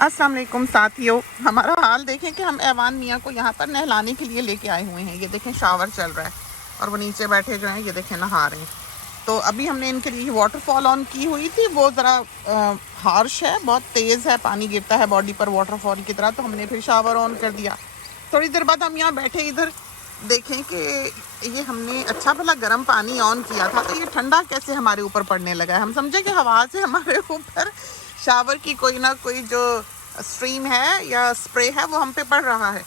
अस्सलाम वालेकुम साथियों, हमारा हाल देखें कि हम ऐवान मियाँ को यहाँ पर नहलाने के लिए लेके आए हुए हैं। ये देखें शावर चल रहा है और वो नीचे बैठे जो हैं ये देखें नहा रहे हैं। तो अभी हमने इनके लिए वाटरफॉल ऑन की हुई थी, वो ज़रा हार्श है, बहुत तेज़ है, पानी गिरता है बॉडी पर वाटरफॉल की तरह, तो हमने फिर शावर ऑन कर दिया। थोड़ी देर बाद हम यहाँ बैठे इधर देखें कि ये हमने अच्छा भला गर्म पानी ऑन किया था तो ये ठंडा कैसे हमारे ऊपर पड़ने लगा है। हम समझे कि हवा से हमारे ऊपर शावर की कोई ना कोई जो स्ट्रीम है या स्प्रे है वो हम पे पड़ रहा है।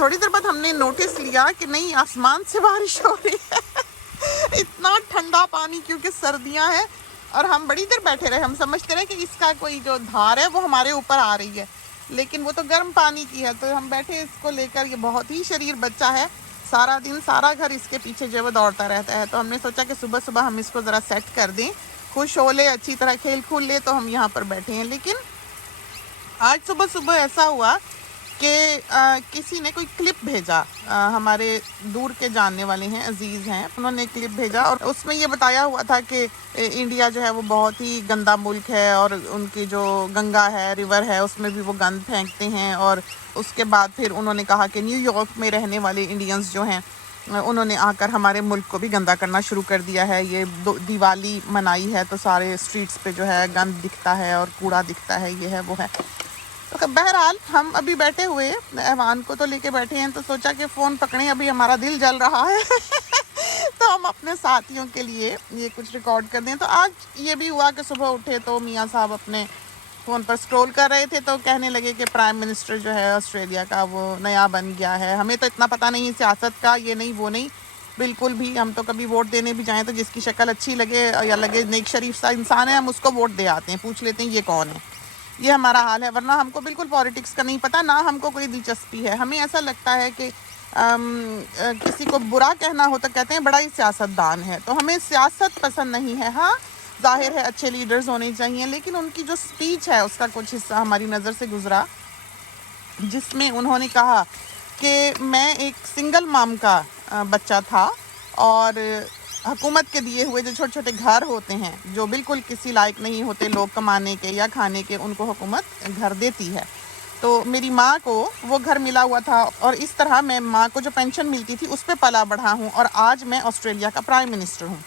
थोड़ी देर बाद हमने नोटिस लिया कि नहीं, आसमान से बारिश हो रही है इतना ठंडा पानी, क्योंकि सर्दियां हैं और हम बड़ी देर बैठे रहे। हम समझते रहे कि इसका कोई जो धार है वो हमारे ऊपर आ रही है, लेकिन वो तो गर्म पानी की है। तो हम बैठे इसको लेकर, ये बहुत ही शरीर बच्चा है, सारा दिन सारा घर इसके पीछे जो वो दौड़ता रहता है। तो हमने सोचा कि सुबह सुबह हम इसको ज़रा सेट कर दें, खुश हो ले, अच्छी तरह खेल खूल ले, तो हम यहाँ पर बैठे हैं। लेकिन आज सुबह सुबह ऐसा हुआ कि किसी ने कोई क्लिप भेजा, हमारे दूर के जानने वाले हैं, अजीज़ हैं, उन्होंने क्लिप भेजा और उसमें ये बताया हुआ था कि इंडिया जो है वो बहुत ही गंदा मुल्क है और उनकी जो गंगा है, रिवर है, उसमें भी वो गंद फेंकते हैं। और उसके बाद फिर उन्होंने कहा कि न्यूयॉर्क में रहने वाले इंडियंस जो हैं उन्होंने आकर हमारे मुल्क को भी गंदा करना शुरू कर दिया है। ये दिवाली मनाई है तो सारे स्ट्रीट्स पे जो है गंद दिखता है और कूड़ा दिखता है, ये है वो है। तो बहरहाल हम अभी बैठे हुए ऐवान को तो लेके बैठे हैं, तो सोचा कि फ़ोन पकड़ें, अभी हमारा दिल जल रहा है तो हम अपने साथियों के लिए ये कुछ रिकॉर्ड कर दें। तो आज ये भी हुआ कि सुबह उठे तो मियाँ साहब अपने फ़ोन पर स्क्रॉल कर रहे थे तो कहने लगे कि प्राइम मिनिस्टर जो है ऑस्ट्रेलिया का वो नया बन गया है। हमें तो इतना पता नहीं सियासत का, ये नहीं वो नहीं, बिल्कुल भी। हम तो कभी वोट देने भी जाएँ तो जिसकी शक्ल अच्छी लगे या लगे नेक शरीफ सा इंसान है, हम उसको वोट दे आते हैं, पूछ लेते हैं ये कौन है। ये हमारा हाल है, वरना हमको बिल्कुल पॉलिटिक्स का नहीं पता, ना हमको कोई दिलचस्पी है। हमें ऐसा लगता है कि किसी को बुरा कहना हो तो कहते हैं बड़ा ही सियासतदान है, तो हमें सियासत पसंद नहीं है। हाँ, जाहिर है अच्छे लीडर्स होने चाहिए, लेकिन उनकी जो स्पीच है उसका कुछ हिस्सा हमारी नज़र से गुजरा, जिसमें उन्होंने कहा कि मैं एक सिंगल माम का बच्चा था और हुकूमत के दिए हुए जो छोटे छोटे घर होते हैं जो बिल्कुल किसी लायक नहीं होते लोग कमाने के या खाने के, उनको हुकूमत घर देती है। तो मेरी माँ को वो घर मिला हुआ था और इस तरह मैं माँ को जो पेंशन मिलती थी उस पर पला बढ़ा हूँ और आज मैं ऑस्ट्रेलिया का प्राइम मिनिस्टर हूँ।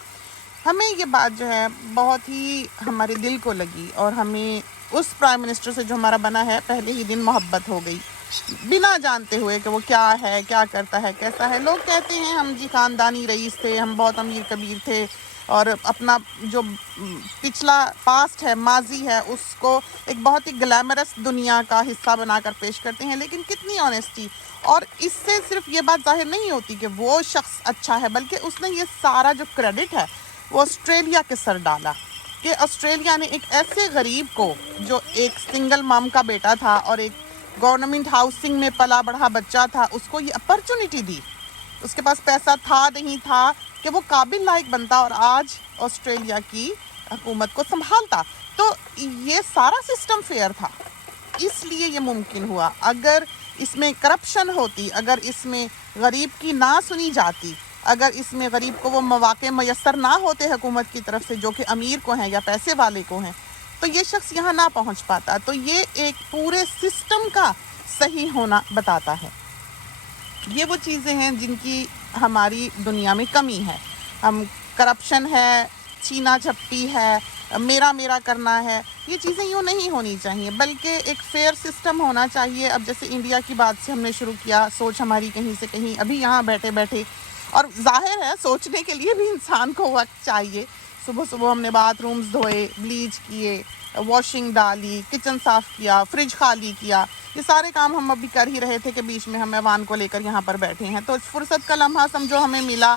हमें ये बात जो है बहुत ही हमारे दिल को लगी और हमें उस प्राइम मिनिस्टर से जो हमारा बना है पहले ही दिन मोहब्बत हो गई, बिना जानते हुए कि वो क्या है, क्या करता है, कैसा है। लोग कहते हैं हम जी ख़ानदानी रईस थे, हम बहुत अमीर कबीर थे और अपना जो पिछला पास्ट है, माजी है, उसको एक बहुत ही ग्लैमरस दुनिया का हिस्सा बनाकर पेश करते हैं। लेकिन कितनी ऑनेस्टी, और इससे सिर्फ ये बात जाहिर नहीं होती कि वो शख्स अच्छा है, बल्कि उसने ये सारा जो क्रेडिट है वो ऑस्ट्रेलिया के सर डाला कि ऑस्ट्रेलिया ने एक ऐसे गरीब को जो एक सिंगल मॉम का बेटा था और एक गवर्नमेंट हाउसिंग में पला बढ़ा बच्चा था, उसको ये अपॉर्चुनिटी दी। उसके पास पैसा था नहीं था कि वो काबिल लायक बनता और आज ऑस्ट्रेलिया की हुकूमत को संभालता। तो ये सारा सिस्टम फेयर था, इसलिए ये मुमकिन हुआ। अगर इसमें करप्शन होती, अगर इसमें गरीब की ना सुनी जाती, अगर इसमें गरीब को वो मौके मैसर ना होते हुकूमत की तरफ से जो कि अमीर को हैं या पैसे वाले को हैं, तो ये शख्स यहाँ ना पहुँच पाता। तो ये एक पूरे सिस्टम का सही होना बताता है। ये वो चीज़ें हैं जिनकी हमारी दुनिया में कमी है। हम करप्शन है, छीना झपटी है, मेरा मेरा करना है, ये चीज़ें यूँ नहीं होनी चाहिए, बल्कि एक फेयर सिस्टम होना चाहिए। अब जैसे इंडिया की बात से हमने शुरू किया, सोच हमारी कहीं से कहीं अभी यहाँ बैठे बैठे, और जाहिर है सोचने के लिए भी इंसान को वक्त चाहिए। सुबह सुबह हमने बाथरूम्स धोए, ब्लीच किए, वॉशिंग डाली, किचन साफ़ किया, फ्रिज खाली किया, ये सारे काम हम अभी कर ही रहे थे कि बीच में हम ऐवान को लेकर यहाँ पर बैठे हैं। तो फुर्सत का लम्हा समझो हमें मिला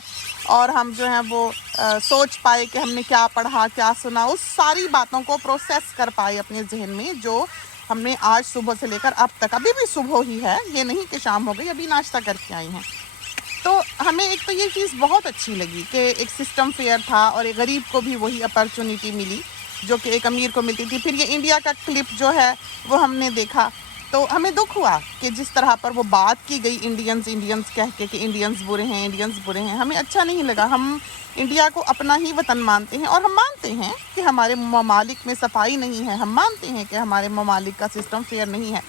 और हम जो है वो सोच पाए कि हमने क्या पढ़ा, क्या सुना, उस सारी बातों को प्रोसेस कर पाए अपने जहन में, जो हमने आज सुबह से लेकर अब तक, अभी भी सुबह ही है, ये नहीं कि शाम हो गई, अभी नाश्ता करके आई हैं। तो हमें एक तो ये चीज़ बहुत अच्छी लगी कि एक सिस्टम फेयर था और एक गरीब को भी वही अपॉर्चुनिटी मिली जो कि एक अमीर को मिलती थी। फिर ये इंडिया का क्लिप जो है वो हमने देखा تو ہمیں دکھ ہوا کہ جس طرح پر وہ بات کی گئی انڈینز کہہ کے کہ انڈینز برے ہیں، ہمیں اچھا نہیں لگا. ہم انڈیا کو اپنا ہی وطن مانتے ہیں اور ہم مانتے ہیں کہ ہمارے ممالک میں صفائی نہیں ہے، ہم مانتے ہیں کہ ہمارے ممالک کا سسٹم فیئر نہیں ہے،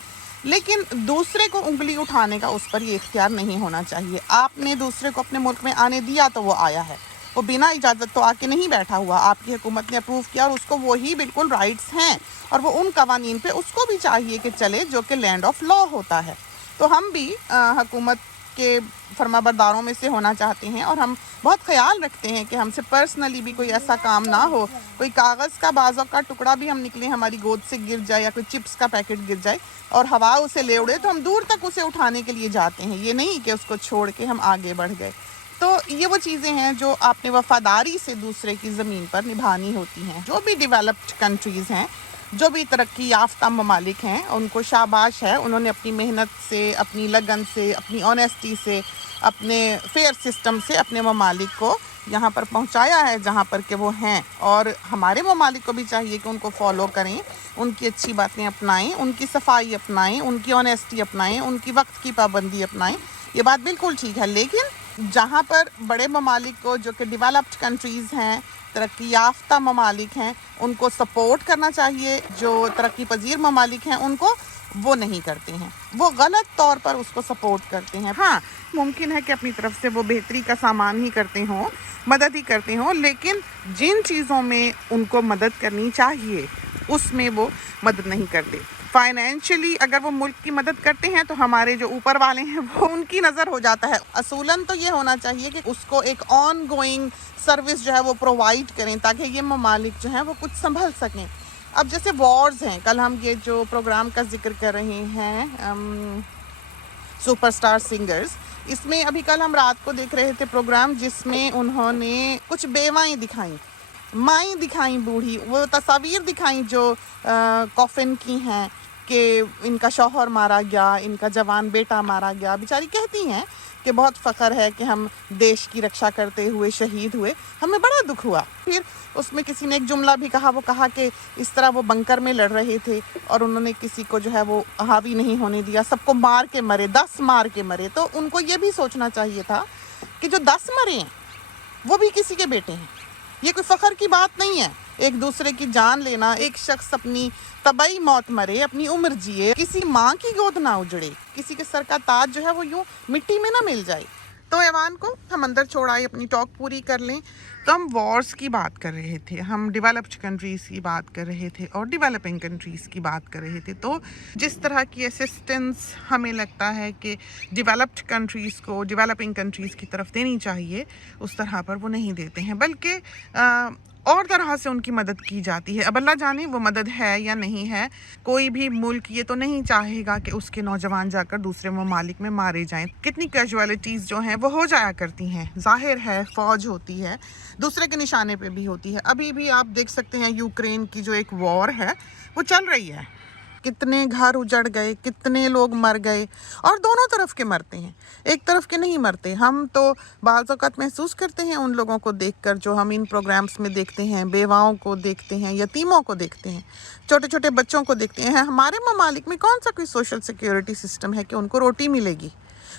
لیکن دوسرے کو انگلی اٹھانے کا اس پر یہ اختیار نہیں ہونا چاہیے. آپ نے دوسرے کو اپنے ملک میں آنے دیا تو وہ آیا ہے، وہ بنا اجازت تو آ کے نہیں بیٹھا ہوا. آپ کی حکومت نے اپروو کیا اور اس کو وہی بالکل رائٹس ہیں اور وہ ان قوانین پہ اس کو بھی چاہیے کہ چلے جو کہ لینڈ آف لا ہوتا ہے. تو ہم بھی حکومت کے فرما برداروں میں سے ہونا چاہتے ہیں اور ہم بہت خیال رکھتے ہیں کہ ہم سے پرسنلی بھی کوئی ایسا کام نہ ہو، کوئی کاغذ کا بازو کا ٹکڑا بھی ہم نکلے ہماری گود سے گر جائے یا کوئی چپس کا پیکٹ گر جائے اور ہوا اسے لے اڑے تو ہم دور تک اسے اٹھانے کے لیے جاتے ہیں، یہ نہیں کہ اس کو چھوڑ کے ہم آگے بڑھ گئے. تو یہ وہ چیزیں ہیں جو آپ نے وفاداری سے دوسرے کی زمین پر نبھانی ہوتی ہیں. جو بھی ڈیولپڈ کنٹریز ہیں، جو بھی ترقی یافتہ ممالک ہیں، ان کو شاباش ہے، انہوں نے اپنی محنت سے، اپنی لگن سے، اپنی آنیسٹی سے، اپنے فیئر سسٹم سے اپنے ممالک کو یہاں پر پہنچایا ہے جہاں پر کہ وہ ہیں. اور ہمارے ممالک کو بھی چاہیے کہ ان کو فالو کریں، ان کی اچھی باتیں اپنائیں، ان کی صفائی اپنائیں، ان کی آنیسٹی اپنائیں، ان کی وقت کی پابندی اپنائیں. یہ بات بالکل ٹھیک ہے، لیکن جہاں پر بڑے ممالک کو جو کہ ڈیولپڈ کنٹریز ہیں، ترقی یافتہ ممالک ہیں، ان کو سپورٹ کرنا چاہیے. جو ترقی پذیر ممالک ہیں ان کو وہ نہیں کرتے ہیں، وہ غلط طور پر اس کو سپورٹ کرتے ہیں. ہاں ممکن ہے کہ اپنی طرف سے وہ بہتری کا سامان ہی کرتے ہوں، مدد ہی کرتے ہوں، لیکن جن چیزوں میں ان کو مدد کرنی چاہیے اس میں وہ مدد نہیں کرتے. فائنینشلی اگر وہ ملک کی مدد کرتے ہیں تو ہمارے جو اوپر والے ہیں وہ ان کی نظر ہو جاتا ہے. اصولاً تو یہ ہونا چاہیے کہ اس کو ایک آن گوئنگ سروس جو ہے وہ پرووائڈ کریں تاکہ یہ ممالک جو ہیں وہ کچھ سنبھل سکیں. اب جیسے وارز ہیں، کل ہم یہ جو پروگرام کا ذکر کر رہے ہیں سپر سٹار سنگرز، اس میں ابھی کل ہم رات کو دیکھ رہے تھے پروگرام جس میں انہوں نے کچھ بیوائیں دکھائیں، مائیں دکھائیں بوڑھی، وہ تصاویر دکھائیں جو کافن کی ہیں کہ ان کا شوہر مارا گیا، ان کا جوان بیٹا مارا گیا. بیچاری کہتی ہیں کہ بہت فخر ہے کہ ہم دیش کی رکشا کرتے ہوئے شہید ہوئے. ہمیں بڑا دکھ ہوا. پھر اس میں کسی نے ایک جملہ بھی کہا، وہ کہا کہ اس طرح وہ بنکر میں لڑ رہے تھے اور انہوں نے کسی کو جو ہے وہ حاوی نہیں ہونے دیا، سب کو مار کے مرے، 10 مار کے مرے. تو ان کو یہ بھی سوچنا چاہیے تھا کہ جو 10 مرے ہیں وہ بھی کسی کے بیٹے ہیں. یہ کوئی فخر کی بات نہیں ہے ایک دوسرے کی جان لینا. ایک شخص اپنی طبعی موت مرے، اپنی عمر جیے، کسی ماں کی گود نہ اجڑے، کسی کے سر کا تاج جو ہے وہ یوں مٹی میں نہ مل جائے. تو ایوان کو ہم اندر چھوڑائے، اپنی ٹاک پوری کر لیں. تو ہم وارز کی بات کر رہے تھے، ہم ڈیولپڈ کنٹریز کی بات کر رہے تھے اور ڈیولپنگ کنٹریز کی بات کر رہے تھے. تو جس طرح کی اسسٹنس ہمیں لگتا ہے کہ ڈیولپڈ کنٹریز کو ڈیولپنگ کنٹریز کی طرف دینی چاہیے، اس طرح پر وہ نہیں دیتے ہیں، بلکہ اور طرح سے ان کی مدد کی جاتی ہے. اب اللہ جانے وہ مدد ہے یا نہیں ہے. کوئی بھی ملک یہ تو نہیں چاہے گا کہ اس کے نوجوان جا کر دوسرے ممالک میں مارے جائیں. کتنی کیجوالٹیز جو ہیں وہ ہو جایا کرتی ہیں، ظاہر ہے فوج ہوتی ہے، دوسرے کے نشانے پہ بھی ہوتی ہے. ابھی بھی آپ دیکھ سکتے ہیں یوکرین کی جو ایک وار ہے وہ چل رہی ہے، کتنے گھر اجڑ گئے، کتنے لوگ مر گئے، اور دونوں طرف کے مرتے ہیں، ایک طرف کے نہیں مرتے. ہم تو بعض اوقات محسوس کرتے ہیں ان لوگوں کو دیکھ کر جو ہم ان پروگرامز میں دیکھتے ہیں، بیواؤں کو دیکھتے ہیں، یتیموں کو دیکھتے ہیں، چھوٹے چھوٹے بچوں کو دیکھتے ہیں. ہمارے ممالک میں کون سا کوئی سوشل سیکیورٹی سسٹم ہے کہ ان کو روٹی ملے گی؟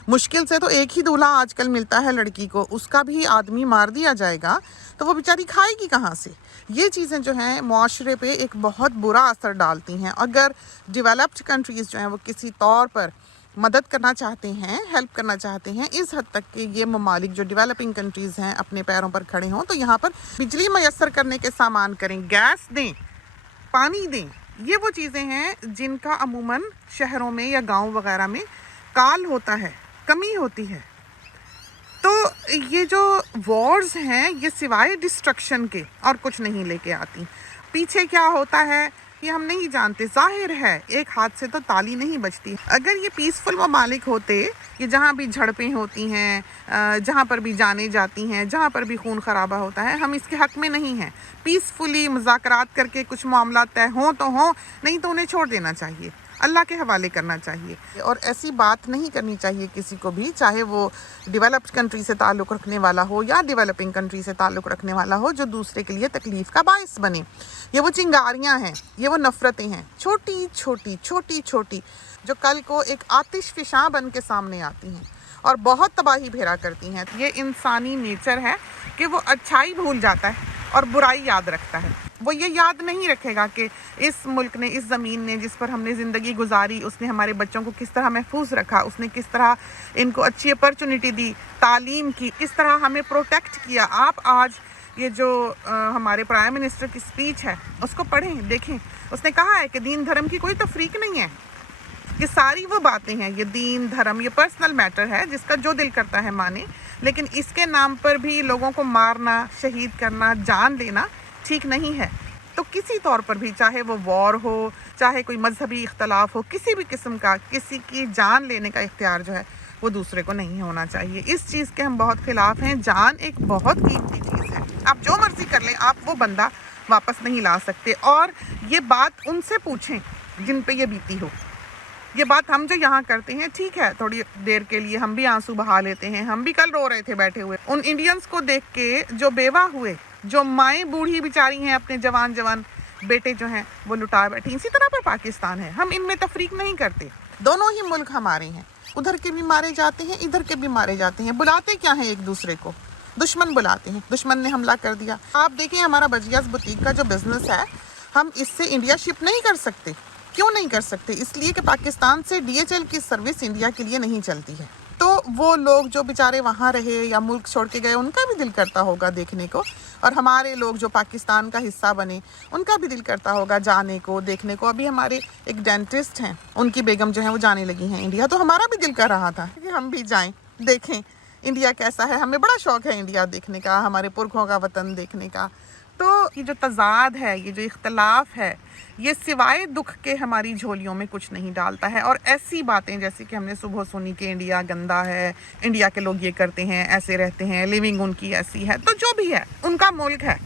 مشکل سے تو ایک ہی دولہا آج کل ملتا ہے لڑکی کو، اس کا بھی آدمی مار دیا جائے گا تو وہ بیچاری کھائے گی کہاں سے؟ یہ چیزیں جو ہیں معاشرے پہ ایک بہت برا اثر ڈالتی ہیں. اگر ڈیولپڈ کنٹریز جو ہیں وہ کسی طور پر مدد کرنا چاہتے ہیں، ہیلپ کرنا چاہتے ہیں اس حد تک کہ یہ ممالک جو ڈیولپنگ کنٹریز ہیں اپنے پیروں پر کھڑے ہوں، تو یہاں پر بجلی میسر کرنے کے سامان کریں، گیس دیں، پانی دیں. یہ وہ چیزیں ہیں جن کا عموماً شہروں میں یا گاؤں وغیرہ میں کال ہوتا ہے، کمی ہوتی ہے. تو یہ جو وارز ہیں یہ سوائے ڈسٹرکشن کے اور کچھ نہیں لے کے آتی. پیچھے کیا ہوتا ہے یہ ہم نہیں جانتے. ظاہر ہے ایک ہاتھ سے تو تالی نہیں بجتی. اگر یہ پیسفل ممالک ہوتے کہ جہاں بھی جھڑپیں ہوتی ہیں، جہاں پر بھی جانیں جاتی ہیں، جہاں پر بھی خون خرابہ ہوتا ہے، ہم اس کے حق میں نہیں ہیں. پیسفلی مذاکرات کر کے کچھ معاملات طے ہوں تو ہوں، نہیں تو انہیں چھوڑ دینا چاہیے. अल्लाह के हवाले करना चाहिए। और ऐसी बात नहीं करनी चाहिए किसी को भी, चाहे वो डेवलप्ड कंट्री से ताल्लुक़ रखने वाला हो या डेवलपिंग कंट्री से ताल्लुक़ रखने वाला हो, जो दूसरे के लिए तकलीफ़ का बाइस बने। ये वो चिंगारियाँ हैं, ये वो नफ़रतें हैं, छोटी छोटी छोटी छोटी, जो कल को एक आतिश फ़िशां बन के सामने आती हैं और बहुत तबाही भेरा करती हैं। ये इंसानी नेचर है कि वो अच्छाई भूल जाता है और बुराई याद रखता है। वो ये याद नहीं रखेगा कि इस मुल्क ने, इस ज़मीन ने जिस पर हमने ज़िंदगी गुजारी, उसने हमारे बच्चों को किस तरह महफूज रखा, उसने किस तरह इनको अच्छी अपॉर्चुनिटी दी, तालीम की, किस तरह हमें प्रोटेक्ट किया। आप आज ये जो हमारे प्राइम मिनिस्टर की स्पीच है उसको पढ़ें, देखें। उसने कहा है कि दीन धर्म की कोई तफरीक नहीं है। ये सारी वो बातें हैं, ये दीन धर्म ये पर्सनल मैटर है, जिसका जो दिल करता है माने, लेकिन इसके नाम पर भी लोगों को मारना, शहीद करना, जान लेना ठीक नहीं है। तो किसी तौर पर भी, चाहे वो वॉर हो, चाहे कोई मजहबी इख्तलाफ हो, किसी भी किस्म का किसी की जान लेने का इख्तियार जो है वो दूसरे को नहीं होना चाहिए। इस चीज़ के हम बहुत खिलाफ हैं। जान एक बहुत कीमती चीज़ है, आप जो मर्जी कर लें, आप वो बंदा वापस नहीं ला सकते। और ये बात उनसे पूछें जिन पे ये बीती हो। ये बात हम जो यहाँ करते हैं, ठीक है, थोड़ी देर के लिए हम भी आंसू बहा लेते हैं, हम भी कल रो रहे थे बैठे हुए। उन इंडियंस को देख के जो बेवा हुए, जो माएँ बूढ़ी बेचारी हैं, अपने जवान जवान बेटे जो हैं वो लुटा बैठी, इसी तरह पर पाकिस्तान है। हम इनमें तफरीक नहीं करते, दोनों ही मुल्क हमारे हैं। उधर के भी मारे जाते हैं, इधर के भी मारे जाते हैं। बुलाते क्या हैं एक दूसरे को? दुश्मन बुलाते हैं। दुश्मन ने हमला कर दिया। आप देखें, हमारा बजियास बुटीक का जो बिजनेस है, हम इससे इंडिया शिप नहीं कर सकते। क्यों नहीं कर सकते? इसलिए कि पाकिस्तान से DHL की सर्विस इंडिया के लिए नहीं चलती है। तो वो लोग जो बेचारे वहाँ रहे या मुल्क छोड़ के गए, उनका भी दिल करता होगा देखने को, और हमारे लोग जो पाकिस्तान का हिस्सा बने, उनका भी दिल करता होगा जाने को, देखने को। अभी हमारे एक डेंटिस्ट हैं, उनकी बेगम जो है वो जाने लगी हैं इंडिया, तो हमारा भी दिल कर रहा था कि हम भी जाएं, देखें इंडिया कैसा है। हमें बड़ा शौक़ है इंडिया देखने का, हमारे पुरखों का वतन देखने का। तो ये जो तज़ाद है, ये जो इख्तलाफ है, ये सिवाय दुख के हमारी झोलियों में कुछ नहीं डालता है। और ऐसी बातें जैसे कि हमने सुबह सुनी कि इंडिया गंदा है, इंडिया के लोग ये करते हैं, ऐसे रहते हैं, लिविंग उनकी ऐसी है, तो जो भी है उनका मुल्क है,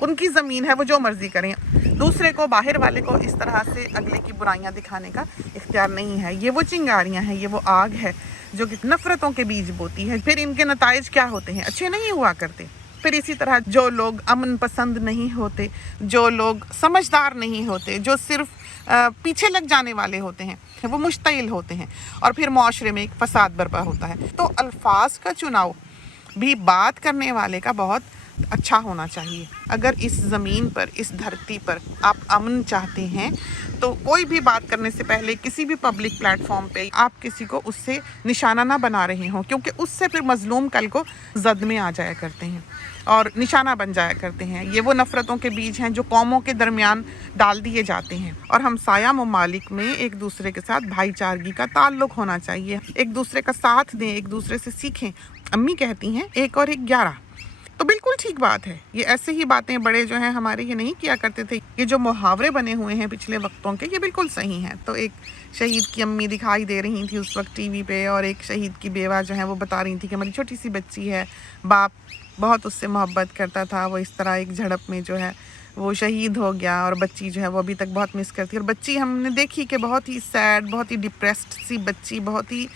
उनकी ज़मीन है, वो जो मर्ज़ी करें। दूसरे को, बाहर वाले को इस तरह से अगले की बुराइयां दिखाने का इख्तियार नहीं है। ये वो चिंगारियां हैं, ये वो आग है जो कि नफ़रतों के बीज बोती है। फिर इनके नताइज क्या होते हैं? अच्छे नहीं हुआ करते। फिर इसी तरह जो लोग अमन पसंद नहीं होते, जो लोग समझदार नहीं होते, जो सिर्फ पीछे लग जाने वाले होते हैं, वो मुश्तिल होते हैं, और फिर मुआशरे में एक फसाद बर्पा होता है। तो अल्फाज का चुनाव भी बात करने वाले का बहुत अच्छा होना चाहिए। अगर इस ज़मीन पर, इस धरती पर आप अमन चाहते हैं, तो कोई भी बात करने से पहले किसी भी पब्लिक प्लेटफॉर्म पे आप किसी को उससे निशाना ना बना रहे हों, क्योंकि उससे फिर मजलूम कल को जद में आ जाया करते हैं और निशाना बन जाया करते हैं। ये वो नफ़रतों के बीज हैं जो कौमों के दरमियान डाल दिए जाते हैं। और हमसाया ममालिक में एक दूसरे के साथ भाईचारगी का ताल्लुक़ होना चाहिए, एक दूसरे का साथ दें, एक दूसरे से सीखें। अम्मी कहती हैं 1 और 1 11, तो बिल्कुल ठीक बात है। ये ऐसे ही बातें बड़े जो हैं हमारे ये नहीं किया करते थे। ये जो मुहावरे बने हुए हैं पिछले वक्तों के, ये बिल्कुल सही हैं। तो एक शहीद की अम्मी दिखाई दे रही थी उस वक्त टीवी पे, और एक शहीद की बेवा जो है वो बता रही थी कि हमारी छोटी सी बच्ची है, बाप बहुत उससे मोहब्बत करता था, वो इस तरह एक झड़प में जो है वो शहीद हो गया, और बच्ची जो है वो अभी तक बहुत मिस करती है। और बच्ची हमने देखी कि बहुत ही सैड, बहुत ही डिप्रेस्ड सी बच्ची, बहुत ही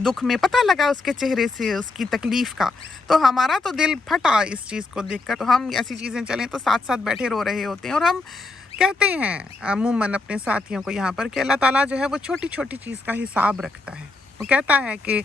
दुख में, पता लगा उसके चेहरे से उसकी तकलीफ़ का। तो हमारा तो दिल फटा इस चीज़ को देखकर। तो हम ऐसी चीज़ें चलें तो साथ साथ बैठे रो रहे होते हैं। और हम कहते हैं अमूमन अपने साथियों को यहाँ पर कि अल्लाह ताला जो है वो छोटी छोटी चीज़ का हिसाब रखता है। वो कहता है कि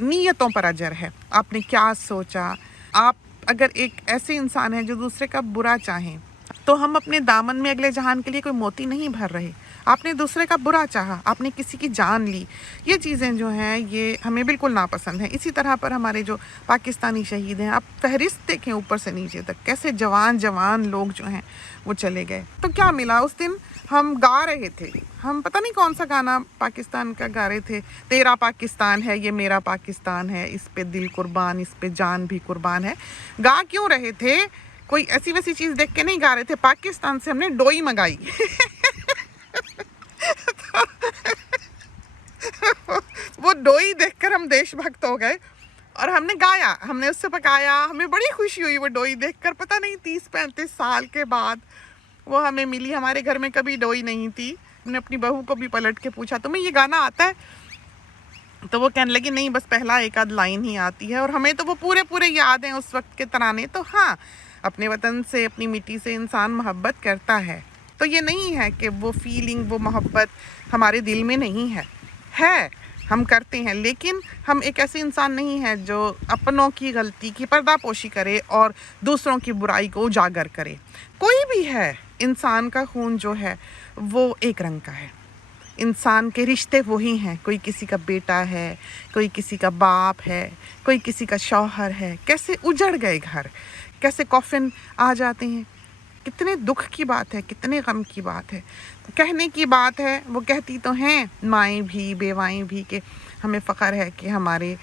नीयतों पर अजर है, आपने क्या सोचा। आप अगर एक ऐसे इंसान हैं जो दूसरे का बुरा चाहें, तो हम अपने दामन में अगले जहान के लिए कोई मोती नहीं भर रहे। आपने दूसरे का बुरा चाहा, आपने किसी की जान ली, ये चीज़ें जो हैं ये हमें बिल्कुल नापसंद हैं। इसी तरह पर हमारे जो पाकिस्तानी शहीद हैं, आप फहरिस्त देखें ऊपर से नीचे तक, कैसे जवान जवान लोग जो हैं वो चले गए। तो क्या मिला उस दिन? हम गा रहे थे, हम पता नहीं कौन सा गाना पाकिस्तान का गा रहे थे, तेरा पाकिस्तान है ये मेरा पाकिस्तान है, इस पे दिल कुर्बान, इस पे जान भी कुर्बान है। गा क्यों रहे थे? कोई ऐसी वैसी चीज़ देख के नहीं गा रहे थे। पाकिस्तान से हमने डोई मंगाई वो डोई देखकर हम देशभक्त हो गए और हमने गाया, हमने उससे पकाया। हमें बड़ी खुशी हुई वो डोई देखकर। पता नहीं 30-35 साल के बाद वो हमें मिली। हमारे घर में कभी डोई नहीं थी, ने अपनी बहू को भी पलट के पूछा तुम्हें ये गाना आता है, तो वो कहने लगी नहीं बस पहला एक आध लाइन ही आती है, और हमें तो वो पूरे पूरे याद हैं उस वक्त के तराने। तो हाँ, अपने वतन से, अपनी मिट्टी से इंसान मोहब्बत करता है। तो ये नहीं है कि वो फीलिंग, वो मोहब्बत हमारे दिल में नहीं है हम करते हैं, लेकिन हम एक ऐसे इंसान नहीं है जो अपनों की गलती की पर्दापोशी करे और दूसरों की बुराई को उजागर करे। कोई भी है, इंसान का खून जो है वो एक रंग का है, इंसान के रिश्ते वही हैं। कोई किसी का बेटा है, कोई किसी का बाप है, कोई किसी का शौहर है। कैसे उजड़ गए घर, कैसे कॉफिन आ जाते हैं। कितने दुख की बात है, कितने गम की बात है। कहने की बात है, वो कहती तो हैं माएँ भी, बेवाएँ भी, कि हमें फ़ख्र है कि हमारे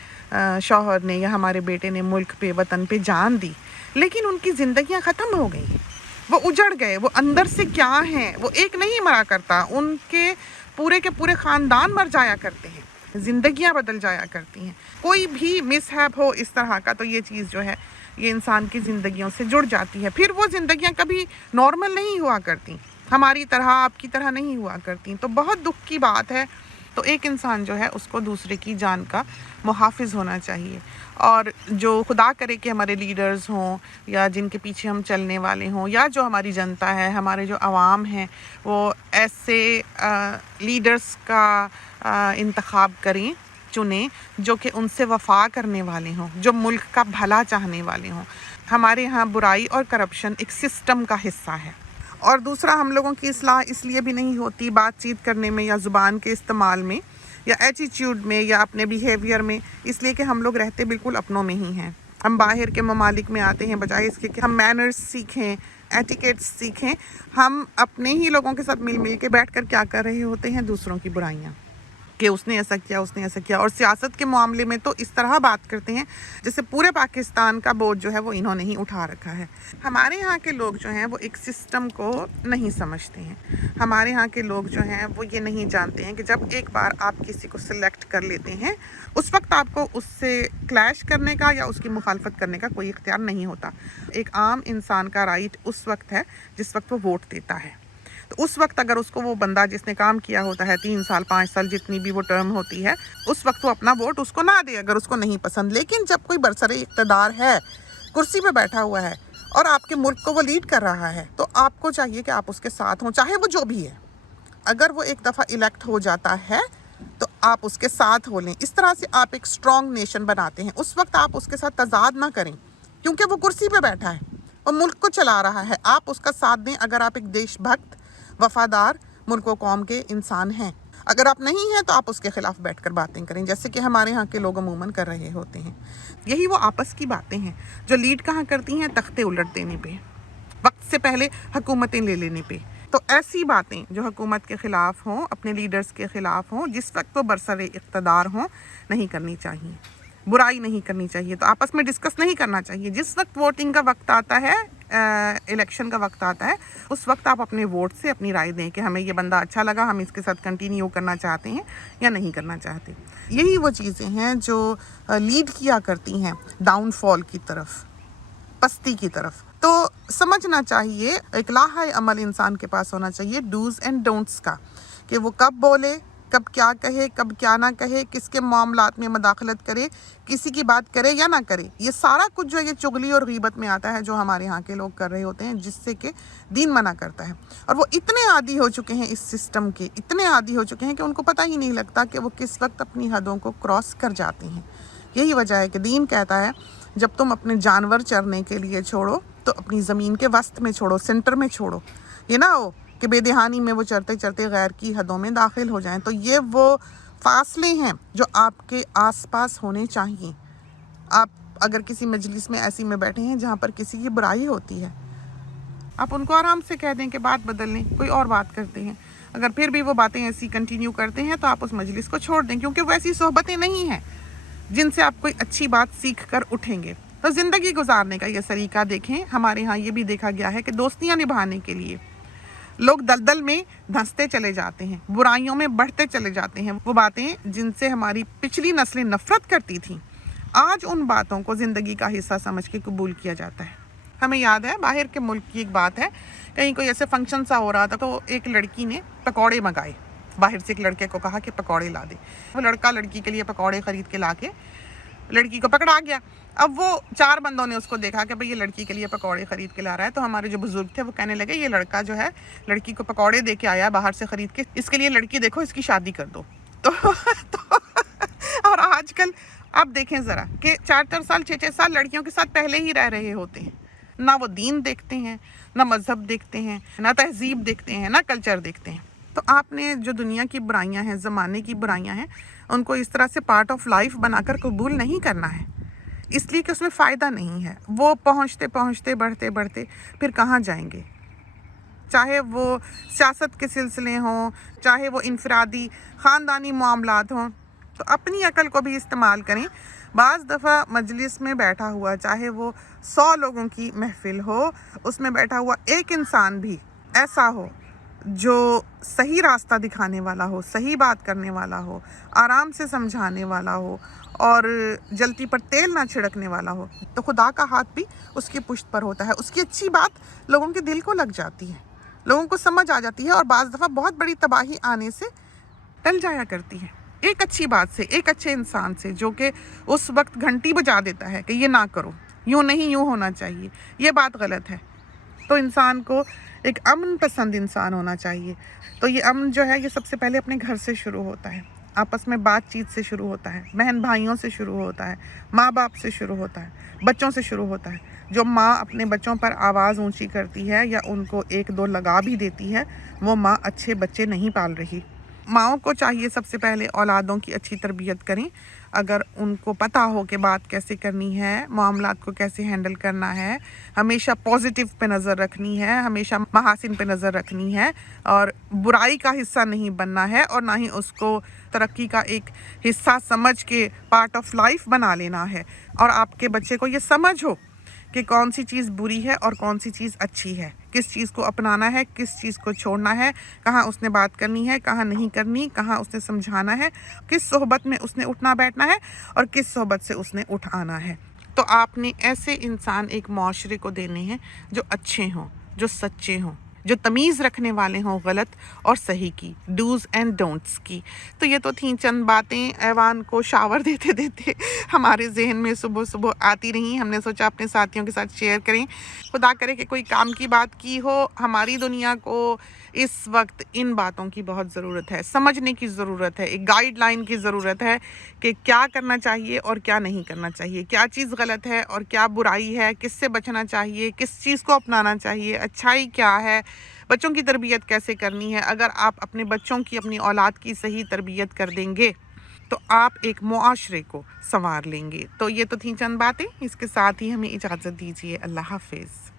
शौहर ने या हमारे बेटे ने मुल्क पे, वतन पे जान दी, लेकिन उनकी ज़िंदगियाँ ख़त्म हो गई, वो उजड़ गए। वो अंदर से क्या हैं, वो एक नहीं मरा करता, उनके पूरे के पूरे ख़ानदान मर जाया करते हैं, ज़िंदगियाँ बदल जाया करती हैं। कोई भी मिसहैप हो इस तरह का, तो ये चीज़ जो है ये इंसान की ज़िंदगियों से जुड़ जाती है। फिर वो ज़िंदगियाँ कभी नॉर्मल नहीं हुआ करती, हमारी तरह, आपकी तरह नहीं हुआ करती। तो बहुत दुख की बात है। तो एक इंसान जो है उसको दूसरे की जान का मुहाफ़िज़ होना चाहिए, और जो खुदा करे कि हमारे लीडर्स हों या जिनके पीछे हम चलने वाले हों, या जो हमारी जनता है, हमारे जो अवाम हैं, वो ऐसे लीडर्स का इंतखाब करें, चुनें, जो कि उनसे वफ़ा करने वाले हों, जो मुल्क का भला चाहने वाले हों। हमारे यहाँ बुराई और करप्शन एक सिस्टम का हिस्सा है। और दूसरा, हम लोगों की इस्लाह इसलिए भी नहीं होती बातचीत करने में या ज़ुबान के इस्तेमाल में या एटीट्यूड में या अपने बिहेवियर में, इसलिए कि हम लोग रहते बिल्कुल अपनों में ही हैं। हम बाहर के ममालिक में आते हैं, बजाय इसके कि हम मैनर्स सीखें, एटिकेट्स सीखें, हम अपने ही लोगों के साथ मिल के बैठ कर क्या कर रहे होते हैं, दूसरों की बुराइयाँ, कि उसने ऐसा किया, उसने ऐसा किया। और सियासत के मामले में तो इस तरह बात करते हैं जैसे पूरे पाकिस्तान का बोझ जो है वो इन्होंने ही उठा रखा है। हमारे यहाँ के लोग जो हैं वो एक सिस्टम को नहीं समझते हैं। हमारे यहाँ के लोग जो हैं वो ये नहीं जानते हैं कि जब एक बार आप किसी को सिलेक्ट कर लेते हैं, उस वक्त आपको उससे क्लैश करने का या उसकी मुखालफत करने का कोई इख्तियार नहीं होता। एक आम इंसान का राइट उस वक्त है जिस वक्त वो वोट देता है। तो उस वक्त अगर उसको वो बंदा जिसने काम किया होता है 3 साल 5 साल जितनी भी वो टर्म होती है, उस वक्त वो अपना वोट उसको ना दे अगर उसको नहीं पसंद। लेकिन जब कोई बरसरे इक़्तिदार है, कुर्सी पे बैठा हुआ है और आपके मुल्क को वो लीड कर रहा है, तो आपको चाहिए कि आप उसके साथ हों, चाहे वो जो भी है। अगर वो एक दफ़ा इलेक्ट हो जाता है तो आप उसके साथ हो लें। इस तरह से आप एक स्ट्रॉन्ग नेशन बनाते हैं। उस वक्त आप उसके साथ तजाद ना करें, क्योंकि वो कुर्सी पे बैठा है और मुल्क को चला रहा है। आप उसका साथ दें अगर आप एक देशभक्त, वफादार, मुल्क व कौम के इंसान हैं। अगर आप नहीं हैं तो आप उसके खिलाफ बैठकर बातें करें, जैसे कि हमारे यहाँ के लोग अमूमन कर रहे होते हैं। यही वो आपस की बातें हैं जो लीड कहाँ करती हैं, तख्ते उलट देने पे, वक्त से पहले हुकूमतें ले लेने पे। तो ऐसी बातें जो हुकूमत के ख़िलाफ़ हों, अपने लीडर्स के ख़िलाफ़ हों, जिस वक्त वो बरसरे इक़्तिदार हों, नहीं करनी चाहिए। बुराई नहीं करनी चाहिए, तो आपस में डिस्कस नहीं करना चाहिए। जिस वक्त वोटिंग का वक्त आता है, इलेक्शन का वक्त आता है, उस वक्त आप अपने वोट से अपनी राय दें कि हमें ये बंदा अच्छा लगा, हम इसके साथ कंटिन्यू करना चाहते हैं या नहीं करना चाहते। यही वो चीज़ें हैं जो लीड किया करती हैं डाउनफॉल की तरफ, पस्ती की तरफ। तो समझना चाहिए, एक लाहा अमल इंसान के पास होना चाहिए डूज़ एंड डोंट्स का, कि वो कब बोले, कब क्या कहे, कब क्या ना कहे, किसके मामलात में मदाखलत करे, किसी की बात करे या ना करे। ये सारा कुछ जो है ये चुगली और गीबत में आता है जो हमारे यहाँ के लोग कर रहे होते हैं, जिससे कि दीन मना करता है। और वो इतने आदी हो चुके हैं इस सिस्टम के, इतने आदी हो चुके हैं कि उनको पता ही नहीं लगता कि वो किस वक्त अपनी हदों को क्रॉस कर जाते हैं। यही वजह है कि दीन कहता है जब तुम अपने जानवर चरने के लिए छोड़ो तो अपनी ज़मीन के वस्त में छोड़ो, सेंटर में छोड़ो। ये ना हो कि बेदहानी में वो चरते चरते गैर की हदों में दाखिल हो जाएं। तो ये वो फासले हैं जो आपके आसपास होने चाहिए। आप अगर किसी मजलिस में ऐसी में बैठे हैं जहाँ पर किसी की बुराई होती है, आप उनको आराम से कह दें कि बात बदल लें, कोई और बात करते हैं। अगर फिर भी वो बातें ऐसी कंटिन्यू करते हैं तो आप उस मजलिस को छोड़ दें, क्योंकि वो ऐसी सोहबतें नहीं हैं जिनसे आप कोई अच्छी बात सीख कर उठेंगे। तो ज़िंदगी गुजारने का ये सलीका देखें। हमारे यहाँ ये भी देखा गया है कि दोस्तियाँ निभाने के लिए लोग दलदल में धंसते चले जाते हैं, बुराइयों में बढ़ते चले जाते हैं। वो बातें जिनसे हमारी पिछली नस्लें नफ़रत करती थीं, आज उन बातों को ज़िंदगी का हिस्सा समझ के कबूल किया जाता है। ہمیں یاد ہے باہر کے ملک کی ایک بات ہے, کہیں کوئی ایسے فنکشن سا ہو رہا تھا تو ایک لڑکی نے پکوڑے منگائے, باہر سے ایک لڑکے کو کہا کہ پکوڑے لا دے. وہ لڑکا لڑکی کے لیے پکوڑے خرید کے لا کے لڑکی کو پکڑا گیا. اب وہ 4 بندوں نے اس کو دیکھا کہ بھئی یہ لڑکی کے لیے پکوڑے خرید کے لا رہا ہے, تو ہمارے جو بزرگ تھے وہ کہنے لگے یہ لڑکا جو ہے لڑکی کو پکوڑے دے کے آیا باہر سے خرید کے, اس کے لیے لڑکی دیکھو اس کی شادی کر دو. تو اور آج کل آپ دیکھیں ذرا کہ 4 سال 6 سال لڑکیوں کے ساتھ پہلے ہی رہ رہے ہوتے ہیں, نہ وہ دین دیکھتے ہیں, نہ مذہب دیکھتے ہیں, نہ تہذیب دیکھتے ہیں, نہ کلچر دیکھتے ہیں. تو آپ نے جو دنیا کی برائیاں ہیں, زمانے کی برائیاں ہیں, ان کو اس طرح سے پارٹ آف لائف بنا کر قبول نہیں کرنا ہے, اس لیے کہ اس میں فائدہ نہیں ہے. وہ پہنچتے پہنچتے بڑھتے بڑھتے پھر کہاں جائیں گے, چاہے وہ سیاست کے سلسلے ہوں, چاہے وہ انفرادی خاندانی معاملات ہوں. تو اپنی عقل کو بھی استعمال کریں. بعض دفعہ مجلس میں بیٹھا ہوا, چاہے وہ 100 لوگوں کی محفل ہو, اس میں بیٹھا ہوا ایک انسان بھی ایسا ہو جو صحیح راستہ دکھانے والا ہو, صحیح بات کرنے والا ہو, آرام سے سمجھانے والا ہو اور جلتی پر تیل نہ چھڑکنے والا ہو, تو خدا کا ہاتھ بھی اس کی پشت پر ہوتا ہے. اس کی اچھی بات لوگوں کے دل کو لگ جاتی ہے, لوگوں کو سمجھ آ جاتی ہے, اور بعض دفعہ بہت بڑی تباہی آنے سے ٹل جایا کرتی ہے ایک اچھی بات سے, ایک اچھے انسان سے, جو کہ اس وقت گھنٹی بجا دیتا ہے کہ یہ نہ کرو, یوں نہیں, یوں ہونا چاہیے, یہ بات غلط ہے. تو انسان کو ایک امن پسند انسان ہونا چاہیے. تو یہ امن جو ہے یہ سب سے پہلے اپنے گھر سے شروع ہوتا ہے, آپس میں بات چیت سے شروع ہوتا ہے, بہن بھائیوں سے شروع ہوتا ہے, ماں باپ سے شروع ہوتا ہے, بچوں سے شروع ہوتا ہے. جو ماں اپنے بچوں پر آواز اونچی کرتی ہے یا ان کو 1-2 لگا بھی دیتی ہے, وہ ماں اچھے بچے نہیں پال رہی. ماؤں کو چاہیے سب سے پہلے اولادوں کی اچھی تربیت کریں. اگر ان کو پتہ ہو کہ بات کیسے کرنی ہے, معاملات کو کیسے ہینڈل کرنا ہے, ہمیشہ پازیٹیو پہ نظر رکھنی ہے, ہمیشہ محاسن پہ نظر رکھنی ہے, اور برائی کا حصہ نہیں بننا ہے, اور نہ ہی اس کو ترقی کا ایک حصہ سمجھ کے پارٹ آف لائف بنا لینا ہے. اور آپ کے بچے کو یہ سمجھ ہو کہ کون سی چیز بری ہے اور کون سی چیز اچھی ہے, کس چیز کو اپنانا ہے, کس چیز کو چھوڑنا ہے, کہاں اس نے بات کرنی ہے, کہاں نہیں کرنی, کہاں اس نے سمجھانا ہے, کس صحبت میں اس نے اٹھنا بیٹھنا ہے اور کس صحبت سے اس نے اٹھ آنا ہے. تو آپ نے ایسے انسان ایک معاشرے کو دینے ہیں جو اچھے ہوں, جو سچے ہوں, جو تمیز رکھنے والے ہوں غلط اور صحیح کی, ڈوز اینڈ ڈونٹس کی. تو یہ تو تھیں چند باتیں ایوان کو شاور دیتے دیتے ہمارے ذہن میں صبح صبح آتی رہیں. ہم نے سوچا اپنے ساتھیوں کے ساتھ شیئر کریں. خدا کرے کہ کوئی کام کی بات کی ہو. ہماری دنیا کو اس وقت ان باتوں کی بہت ضرورت ہے, سمجھنے کی ضرورت ہے, ایک گائیڈ لائن کی ضرورت ہے کہ کیا کرنا چاہیے اور کیا نہیں کرنا چاہیے, کیا چیز غلط ہے اور کیا برائی ہے, کس سے بچنا چاہیے, کس چیز کو اپنانا چاہیے, اچھائی کیا ہے, بچوں کی تربیت کیسے کرنی ہے. اگر آپ اپنے بچوں کی, اپنی اولاد کی صحیح تربیت کر دیں گے تو آپ ایک معاشرے کو سنوار لیں گے. تو یہ تو تھیں چند باتیں, اس کے ساتھ ہی ہمیں اجازت دیجیے. اللہ حافظ.